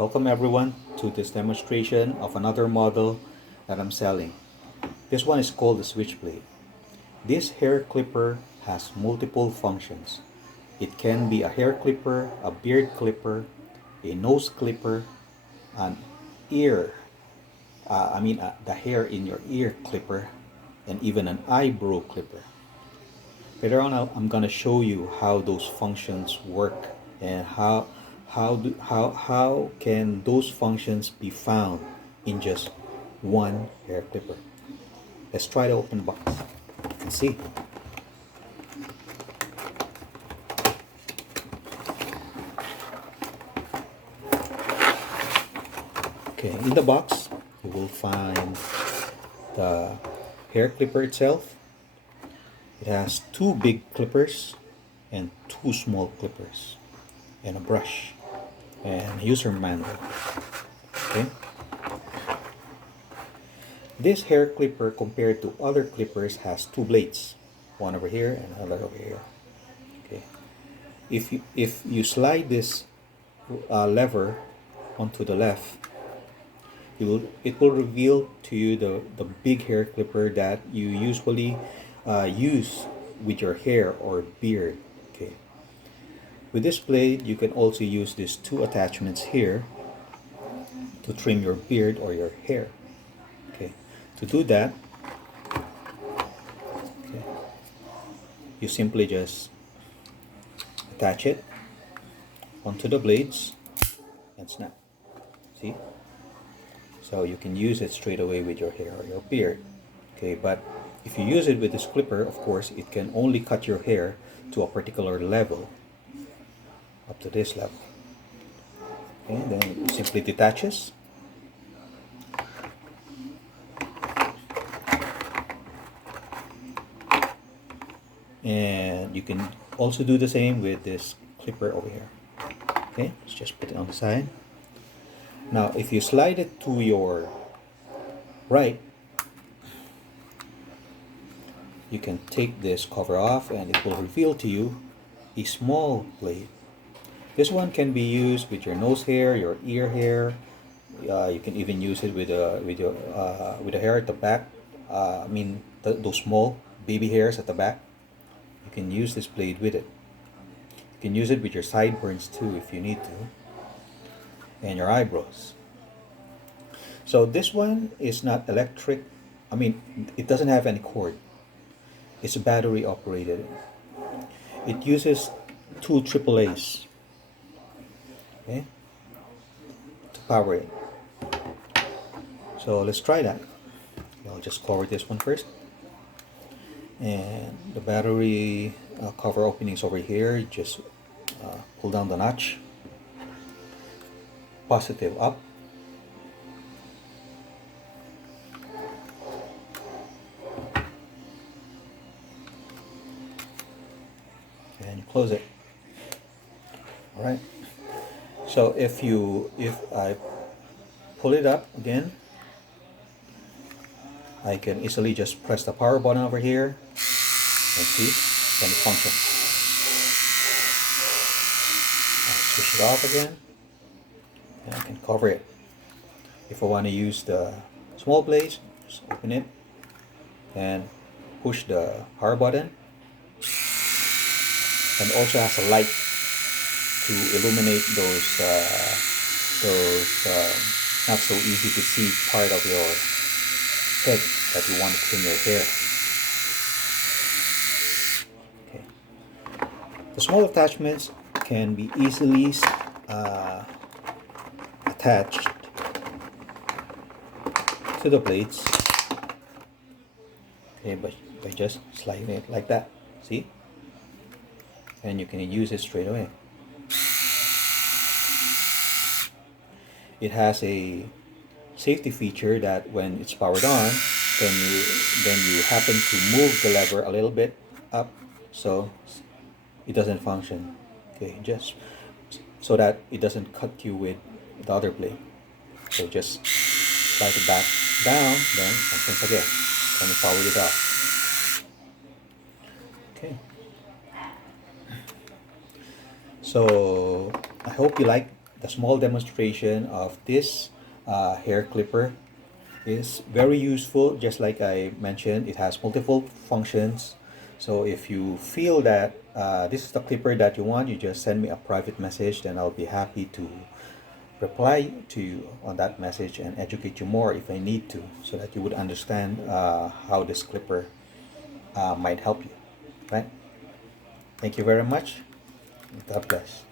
Welcome everyone to this demonstration of another model that I'm selling. This one is called the Switchblade. This hair clipper has multiple functions. It can be a hair clipper, a beard clipper, a nose clipper, an ear, the hair in your ear clipper, and even an eyebrow clipper. Later on, I'm going to show you how those functions work and how can those functions be found in just one hair clipper. Let's try to open the box and see. Okay, in the box you will find the hair clipper itself. It has two big clippers and two small clippers and a brush and a user manual. Okay. This hair clipper compared to other clippers has two blades, one over here and another over here. Okay. If you slide this lever onto the left, it will reveal to you the big hair clipper that you usually use with your hair or beard. Okay. With this blade, you can also use these two attachments here to trim your beard or your hair. Okay. To do that, okay, you simply just attach it onto the blades and snap. See? So you can use it straight away with your hair or your beard. Okay, but if you use it with this clipper, of course, it can only cut your hair to a particular level, up to this level. Okay, then it simply detaches. And you can also do the same with this clipper over here. Okay, let's just put it on the side. Now, if you slide it to your right, you can take this cover off and it will reveal to you a small blade. This one can be used with your nose hair, your ear hair. You can even use it with the hair at the back. Those small baby hairs at the back. You can use this blade with it. You can use it with your sideburns too if you need to, and your eyebrows. So this one is not electric. It doesn't have any cord. It's battery operated. It uses two AAAs, okay, to power it. So let's try that. I'll just cover this one first. And the battery cover opening is over here. You just pull down the notch. Positive up. And you close it. All right. So if I pull it up again, I can easily just press the power button over here and see, then it functions. I'll switch it off again and I can cover it. If I want to use the small blades, just open it and push the power button. And also has a light to illuminate those not so easy to see part of your head that you want to trim your hair. Okay. The small attachments can be easily attached to the blades. Okay, by just sliding it like that. See? And you can use it straight away. It has a safety feature that when it's powered on, then you happen to move the lever a little bit up, so it doesn't function. Okay, just so that it doesn't cut you with the other blade. So just slide it back down, then functions again, and you power it off. Okay. So I hope you like the small demonstration of this hair clipper is very useful. Just like I mentioned, it has multiple functions. So if you feel that this is the clipper that you want, you just send me a private message, then I'll be happy to reply to you on that message and educate you more if I need to, so that you would understand how this clipper might help you, right? Thank you very much. God bless.